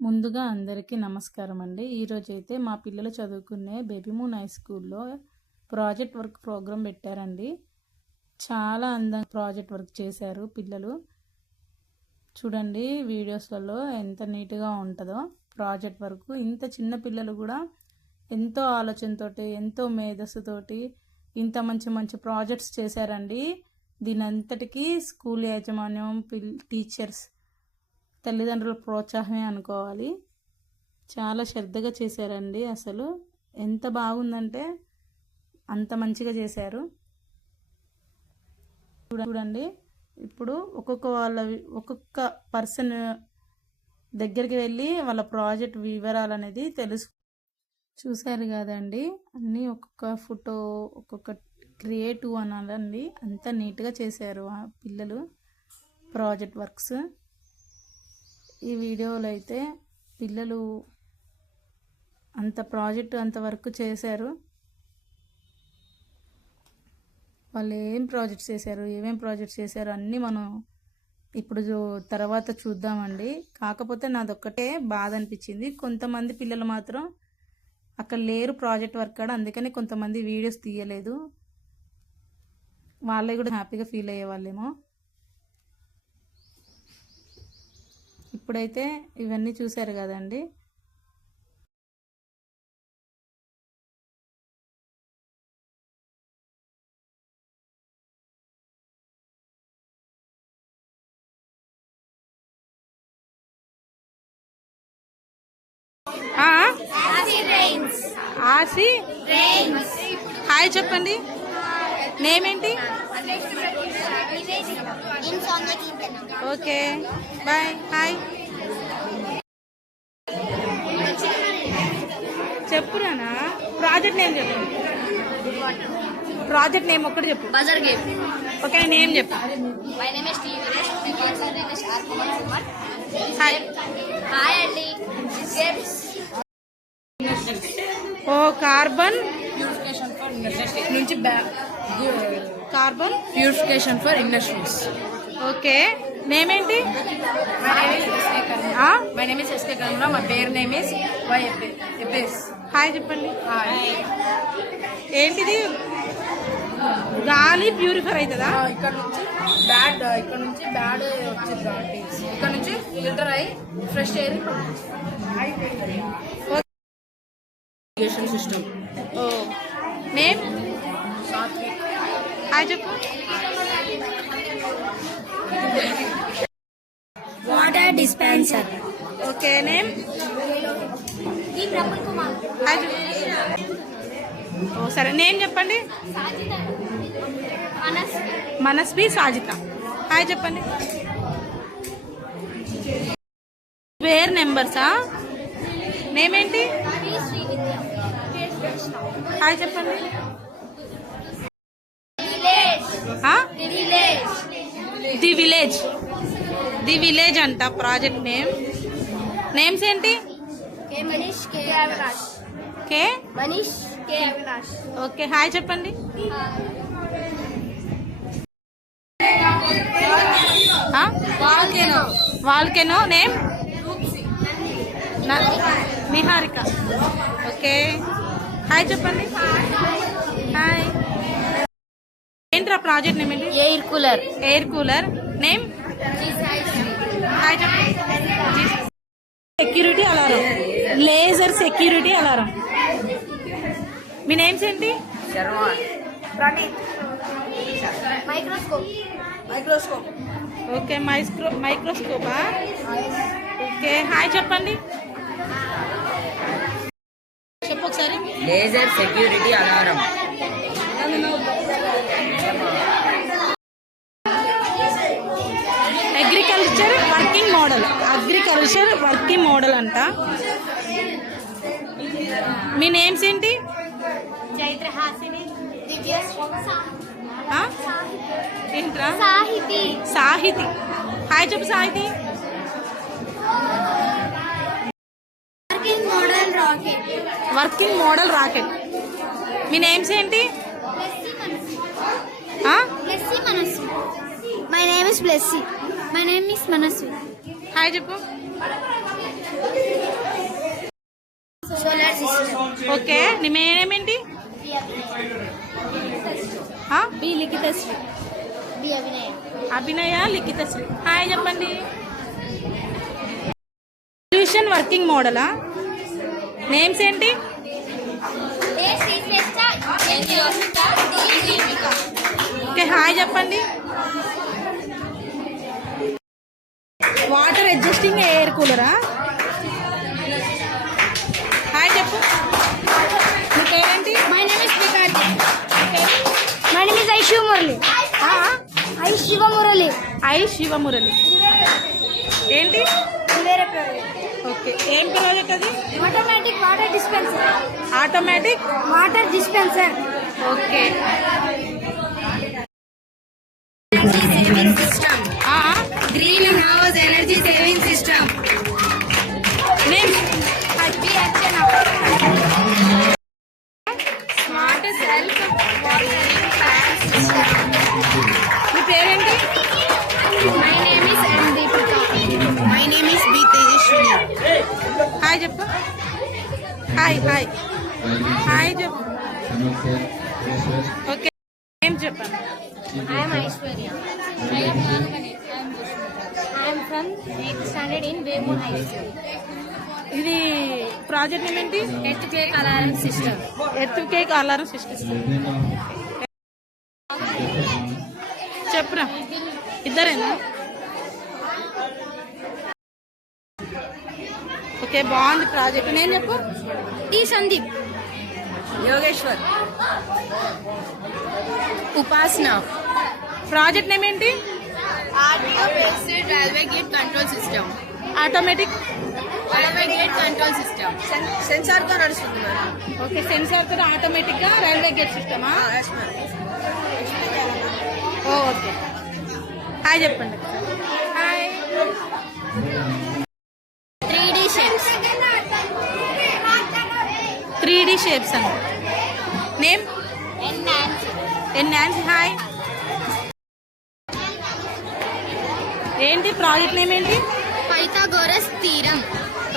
ముందుగా అందరికీ నమస్కారం అండి. ఈరోజైతే మా పిల్లలు చదువుకునే బేబీ మూన్ హై స్కూల్లో ప్రాజెక్ట్ వర్క్ ప్రోగ్రాం పెట్టారండి. చాలా అందంగా ప్రాజెక్ట్ వర్క్ చేశారు పిల్లలు. చూడండి వీడియోస్లలో ఎంత నీట్గా ఉంటుందో ప్రాజెక్ట్ వర్క్. ఇంత చిన్న పిల్లలు కూడా ఎంతో ఆలోచనతోటి, ఎంతో మేధస్సుతోటి ఇంత మంచి మంచి ప్రాజెక్ట్స్ చేశారండి. దీని అంతటికీ స్కూల్ యాజమాన్యం, టీచర్స్, తల్లిదండ్రుల ప్రోత్సాహమే అనుకోవాలి. చాలా శ్రద్ధగా చేశారండి. అసలు ఎంత బాగుందంటే అంత మంచిగా చేశారు. చూడండి ఇప్పుడు ఒక్కొక్క పర్సన్ దగ్గరికి వెళ్ళి వాళ్ళ ప్రాజెక్ట్ వివరాలు అనేది చూశారు కదండి. అన్నీ ఒక్కొక్క ఫోటో, ఒక్కొక్క క్రియేటివ్ అనాలండి. అంత నీట్గా చేశారు ఆ పిల్లలు ప్రాజెక్ట్ వర్క్స్. ఈ వీడియోలో అయితే పిల్లలు అంత ప్రాజెక్ట్ అంత వర్క్ చేశారు. వాళ్ళు ఏమేం ప్రాజెక్ట్స్ చేశారు అన్నీ మనం ఇప్పుడు తర్వాత చూద్దామండి. కాకపోతే నాదొక్కటే బాధ అనిపించింది, కొంతమంది పిల్లలు మాత్రం అక్కడ లేరు ప్రాజెక్ట్ వర్క్ కాడ. అందుకని కొంతమంది వీడియోస్ తీయలేదు. వాళ్ళే కూడా హ్యాపీగా ఫీల్ అయ్యేవాళ్ళేమో. ఇప్పుడైతే ఇవన్నీ చూశారు కదండి. హాయ్ చెప్పండి. నేమ్ ఏంటి? Okay boy. హాయ్ చెప్పురానా. ప్రాజెక్ట్ నేమ్ చెప్పు. ప్రాజెక్ట్ నేమ్ ఒక్కటి చెప్పు. Buzzer game. ఓకే నేమ్ చెప్పు. My name is TV Veeresh. My father name is R Kumar Kumar. Hi. Hi అండి. గేమ్స్ ఓ కార్బన్ ప్యూరిఫికేషన్ ఫర్ ఇండస్ట్రీస్ నుంచి carbon purification for industries. Okay name ఏంటి? My name is SK Karuna. My పేరు name is Y ఎబెస్. Hi చెప్పండి. ఏంటిది? గాలి ప్యూరిఫై అవుతుందా? ఇక్కడ నుంచి బ్యాడ్ వచ్చింది కాబట్టి ఇక్కడ నుంచి ఫిల్టర్ అయ్యి ఫ్రెష్ ఎయిర్ సిస్టమ్. ఓ నేమ్? హాయ్ చెప్పు. Water dispenser. Okay name? Praful Kumar. Hi చెప్పు. ఓ సరే నేమ్ చెప్పండి. మనస్వి సాజిత. హాయ్ చెప్పండి. వేర్ నెంబర్సా? నేమ్ ఏంటి? హాయ్ చెప్పండి. ది విలేజ్ అంట ప్రాజెక్ట్ నేమ్. నేమ్స్ ఏంటి? K Manish K Avinash. Okay hi చెప్పండి. Volcano name? Niharika. Okay hi చెప్పండి. హాయ్. ఏంట్రా ప్రాజెక్ట్ నేమ్ ఏంటి? Air cooler. నేమ్? హాయ్ చెప్పండి. Security alarm, laser security alarm. మీ నేమ్స్ ఏంటి? మైక్రోస్కోప్. ఓకే మైక్రోస్కోపా? ఓకే హాయ్ చెప్పండి. చెప్పు ఒకసారి. Laser security alarm. Agriculture working model అంట. మీ నేమ్స్ ఏంటి? ఏంట్రా? సాహితి. హాయ్ చెప్పు సాహితి. Working model rocket. మీ నేమ్స్ ఏంటి? My name is Blessy. My name is Manasvi. Hi చెప్పు. ఓకే నీ నేమేంటి? B Likhithasri. B Abhinaya. Abhinaya Likhithasri. Hi చెప్పండి. సొల్యూషన్ వర్కింగ్ మోడలా? నేమ్స్ ఏంటి? ఓకే హాయ్ చెప్పండి. వాటర్ అడ్జస్టింగ్ ఎయిర్ కూలరా? హాయ్ చెప్పు. నీ పేరేంటి? మై నేమ్ ఇస్ వికార్తి. My name is I Sivamurali. I Sivamurali. I Sivamurali. ఏంటి? వేరే ప్రాజెక్ట్. ఓకే ఏం ప్రాజెక్ట్ అది? Automatic water dispenser. Automatic water dispenser. Okay system. ఆ green house energy saving system. Names? B Archana. Smart self watering plant system. నీ పేరేంటి? My name is N Deepika. My name is B Tejaswini. Hi చెప్పు. Hi hi hi చెప్పు. Okay ఏం చెప్పండి? I am Aishwarya. I am Nagane. I am from 8th standard in Vemu High School. ఇది project name ఏంటి? Earth cake alarm system. Earth cake alarm system. చెప్పురా. ఇద్దరేనా? Okay బాగుంది project. నేను చెప్పు. T Sandeep. Yogeshwar. Upasana. Project name ఏంటి? RTO based railway gate control system. Automatic. Railway gate control system. Sensor తో నడుస్తుంది మేడం. ఓకే సెన్సార్ తో ఆటోమేటిక్ గా రైల్వే గేట్ సిస్టమా? ఓకే హాయ్ చెప్పండి. Hi. 3D shapes. 3D shapes అండి. నేమ్? ఎన్హాన్స్. హాయ్. ఏంటి ప్రాజెక్ట్ నేమ్ ఏంటి? Pythagoras theorem.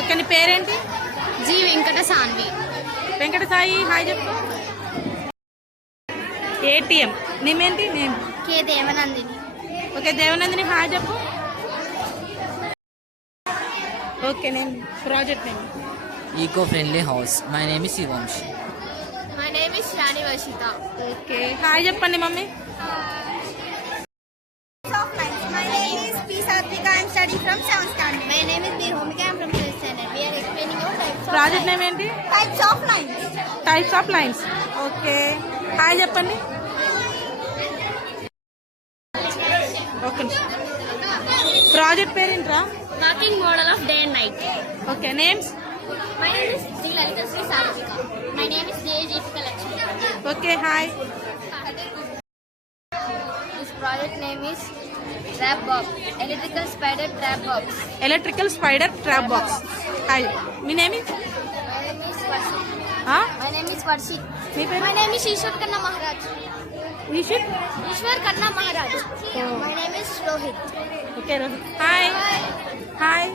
ఓకే నీ పేరేంటి? జి వెంకట సాన్వి. వెంకట సాయి. హాయ్ చెప్పు. ఏటీఎం. నేమేంటి? నేమ్? కే దేవనందిని. ఓకే దేవనందిని. హాయ్ చెప్పు. Okay name project name? Eco-friendly house. My name is Shivamshi. My name is Rani Varshita. Okay hi చెప్పండి mummy. My name is P. Satvika. I am studying from 7th standard. My name is B. Homika. I am from 12th standard. We are explaining our types of project name ఏంటి? types of lines. Types of lines. Okay hi చెప్పండి. Okay project పేరేంట్రా? Working model of day and night. Okay names? My name is Sri Lalita Sri Satvika. My name is Jayajita Lakshmi. Okay hi. This project name is Trap Box. Electrical spider trap box. Electrical spider trap box. Hi me name? My name is Varshit. My name is Varshit. మీ పేరు? My name is Ishwar Kanna Maharaj. Nishith. Ishwar Kanna Maharaj. My name is Rohit. Okay Rohit. Hi hi.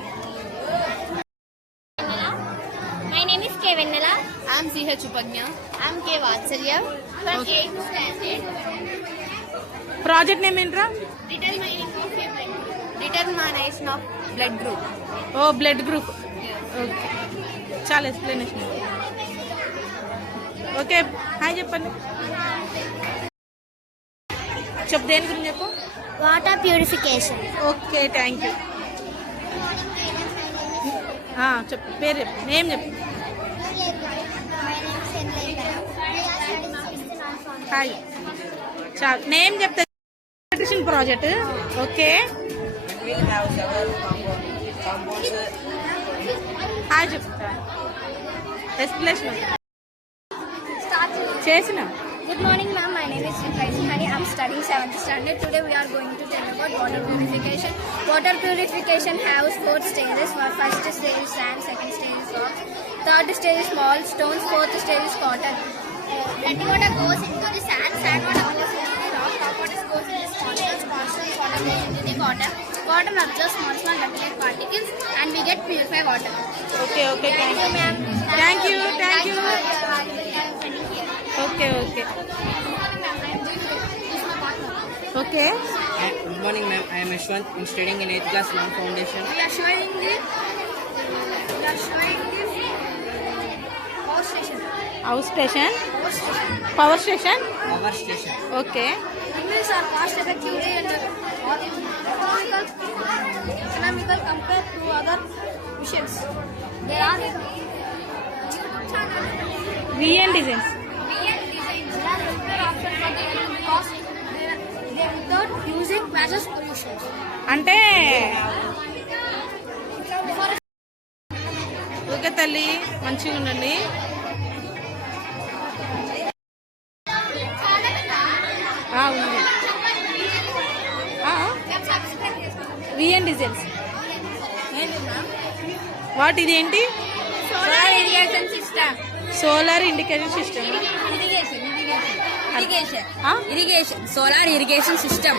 My name is K. Vennela. I am CH Upagnya. I am K. Vatsalya. From 8th standard. Project name ఏంట్రా? Determination of blood group. O blood group. Okay చాలా explanation. Okay hi చెప్పండి. చెప్పు దేని గురించి చెప్పు. Water purification. Okay thank you. చెప్పు పేరు చెప్పు. నేమ్ చెప్పు. My name is Enlaika. We are studying 6th non-formal. Hi. చాలా నేమ్ చెప్తే ప్రాజెక్ట్. ఓకే హాయ్ చెప్తా. ఎక్స్ప్లెనేషన్ చేసిన. Good morning, ma'am. My name is Rikai Hani. I'm studying 7th standard. Today we are going to tell about water purification. Water purification has 4 stages. First stage is sand, second stage is rock, third stage is small stones, fourth stage is cotton. Dirty water goes into the sand, sand water goes into the rock, rock water goes into the stones, stones water goes into the cotton. Cotton absorbs small particulate particles and we get purified water. Okay, thank you. ma'am. Thank you. Thank you for your valuable time spending here. Okay. Good morning, ma'am. I am Jyoti. This is my partner. Okay. Good morning, ma'am. I am Ashwant. I'm studying in 8th class Long Foundation. We are showing the power station. Power station. Power station. Okay. Windmills are cost effectively and economical compared to other missions. There are YouTube channel. VN designs. VN designs. They are better option for the because they without using process pollution. అంటే ఓకే తల్లి, మంచిగా ఉండండి. ఉంది. VN designs. What ఇది ఏంటి? Solar irrigation system. Solar indication system. Irrigation. Solar irrigation system.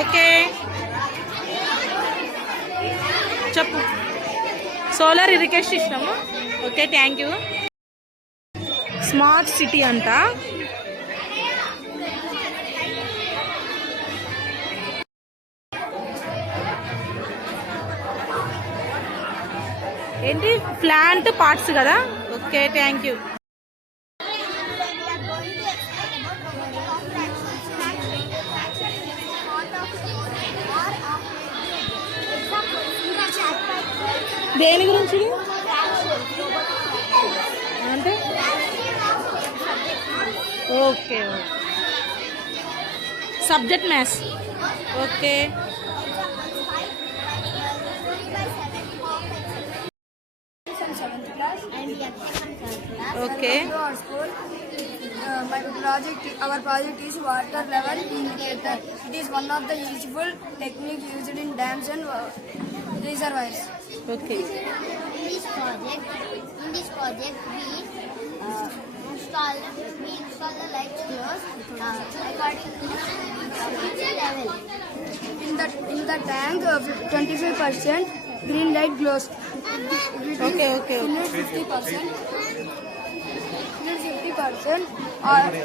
Okay చెప్పు. Solar irrigation system. Okay, thank you. Smart city అంట. ఏంటి? ప్లాంట్ పార్ట్స్ కదా. Okay, thank you. దేని గురించి అంటే? Okay, subject maths. Okay, okay. Our project is water level indicator. It is one of the useful techniques used in dams and reservoirs. Okay. In this project, we install the light close according to the level. In the tank, 25% green light glows. Okay. 50%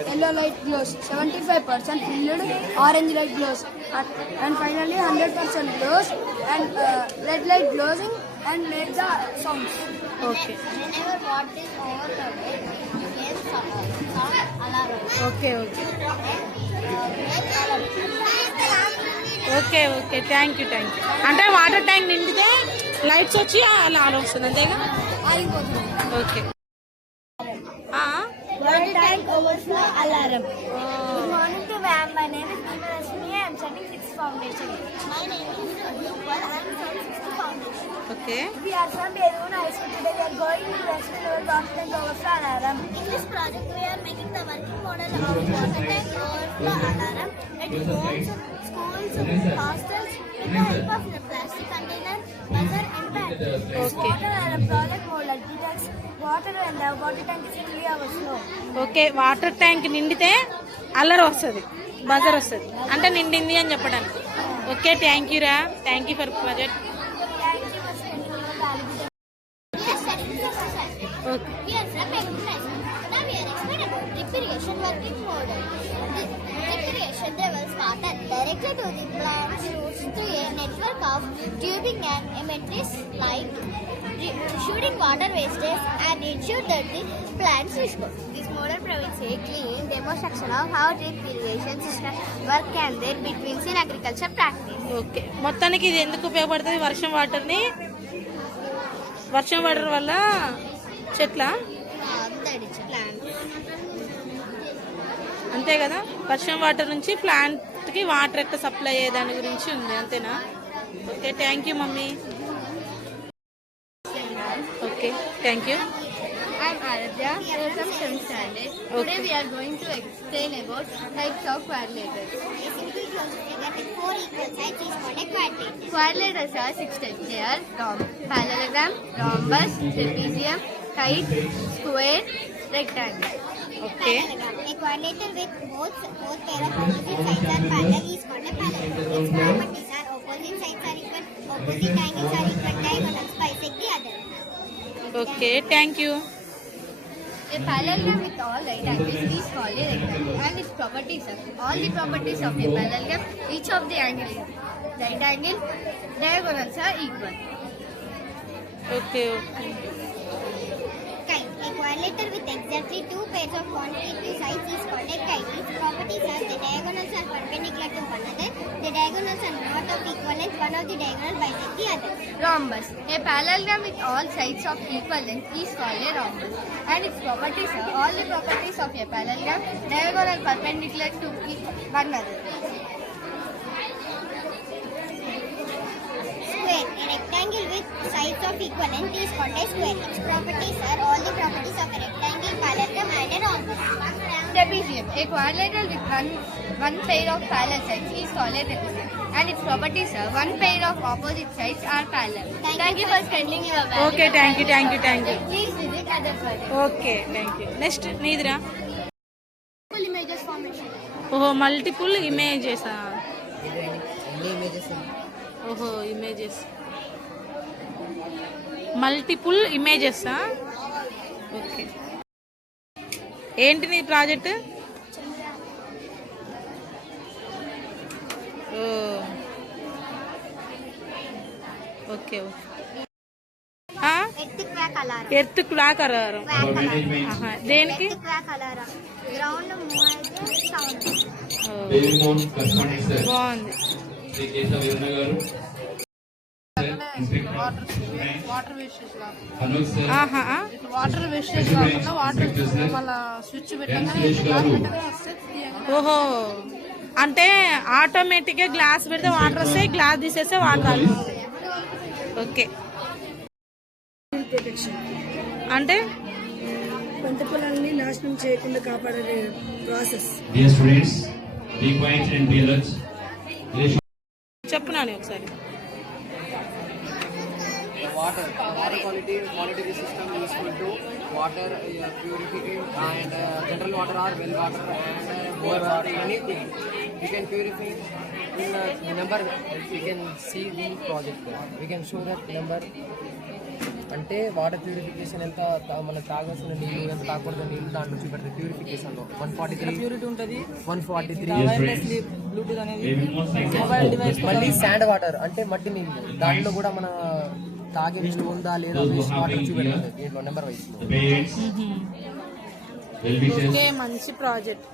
yellow light glows. 75% filled orange light glows. And finally 100% glows and red light glowing and make the sounds. Okay, Whenever water is overflowed, we get sound alarm. Okay. Thank you. అంటే water tank నిండితే లైట్స్ వచ్చి అలా వస్తుంది, అంతేగా? Okay. Water tank overflow alarm. Good morning to ma'am. My name is Deepanashini. I am studying 6th foundation. My name is Rupal. I am from 6th foundation. Okay. We are from Beruna High School. Today we are going to rescue our water tank overflow alarm. In this project, we are making the working model of water tank overflow alarm at homes, schools, hostels with the help of the plastic container, buzzer and battery. This water alarm project model detects water and the water tank is fully overflow. Okay, water tank నిండితే అల్లరి వస్తుంది, buzzer వస్తుంది, అంటే నిండింది అని చెప్పడానికి. Okay, thank you రా. Thank you for project. Thank you for spending your valuable time. We are studying the society. Okay. We are from Express. Now we are explaining about drip irrigation working model. The drip irrigation levels water directly to the plant roots through a network of tubing and emitters like shooting water wastage and ensure that the plants respond. This model provides a clean demonstration of how drip irrigation system work and their between in agriculture practice. Okay, మొత్తానికి ఇది ఎందుకు ఉపయోగపడుతుంది? వర్షం వాటర్ వల్ల చెట్ల అంతే కదా. వర్షం వాటర్ నుంచి ప్లాంట్కి వాటర్ ఎట్లా సప్లై అయ్యే దాని గురించి ఉంది, అంతేనా? Okay, thank you mummy. Okay, thank you. I'm Aradhya. We are from 7th standard. Today we are going to explain about types of quadrilaters. Four equal sides is called a quadrilateral. Quadrilaters are 6 types. They are parallelogram, rhombus, trapezium, kite, square, rectangle. Okay A quadrilateral with both pair of opposite sides are parallel is called a parallelogram. Its properties are opposite sides are equal, opposite angles are equal, diagonals bisect the other. Okay thank you. A parallelogram with all right angles is called a rectangle, and its properties are all the properties of a parallelogram. Each of the angles right angle, diagonals are equal. Okay Kite. A quadrilateral with exactly two pairs of consecutive sides is called a kite. Its properties are the diagonals are perpendicular to one another, the diagonals are not of equal length, one of the diagonals bisect the other. Rhombus. A parallelogram with all sides of equal length is called a rhombus, and its properties are all the properties of a parallelogram, diagonal perpendicular to one another. Square. A rectangle with sides of equal length is called a square. Its properties are all the properties of a rectangle, parallelogram and a rhombus. Trapezium. A quadrilateral with one pair of parallel sides is called a trapezium, and its properties are one pair of opposite sides are parallel. Thank you for spending your valuable okay thank you thank you thank you. Please visit other projects. Okay thank you. Next నీదిరా. Full images formation. ఓహో multiple ఇమేజెసా. ఎన్ని images ఓహో images multiple ఇమేజెసా. Okay ఏంటి నీ ప్రాజెక్ట్. ఓ okay Earthquake alarm. Earthquake alarm. దేనికి. Earthquake alarm. Ground move అయితే sound. ఓ, Baby Moon corresponding sir. బాగుంది. Sri Keshav Yamuna garu. Sir, Inspector. Water wastage Anuj sir. ఆహా వాటర్ వేస్టేజ్ కాకుండా వాటర్ మళ్ళీ స్విచ్ ఓహో అంటే ఆటోమేటిక్గా గ్లాస్ పెడితే వాటర్ వస్తాయి, గ్లాస్ తీసేస్తే వాటర్ ఆగిపోతాయి. ఓకే అంటే పంట పొలాన్ని నాశనం చేయకుండా కాపాడే process. Dear students, be quiet and be alert. చెప్పు నాని ఒకసారి. water quality monitoring system is equal to water purification and general water or well water and bore water anything you can purify in the number. You can see the project, we can show that number. అంటే water purification ఎంత మనం తాగాల్సిన నీళ్ళు ఎంత తాగకూడదు నీళ్ళు దాంట్లో చూపెడతాయి. ప్యూరిఫికేషన్ లో 143 ప్యూరిటీ ఉంటుంది, 143 బ్లూటూత్ అనేది మొబైల్ డివైస్. మళ్ళీ శాండ్ వాటర్ అంటే మట్టి నీళ్ళు, దాంట్లో కూడా మన తాగే నీళ్ళు ఉందా లేదా వేస్ట్ వాటర్ చూపెడుతుంది దీంట్లో number wise. The parents, well wishers. Okay మంచి ప్రాజెక్ట్.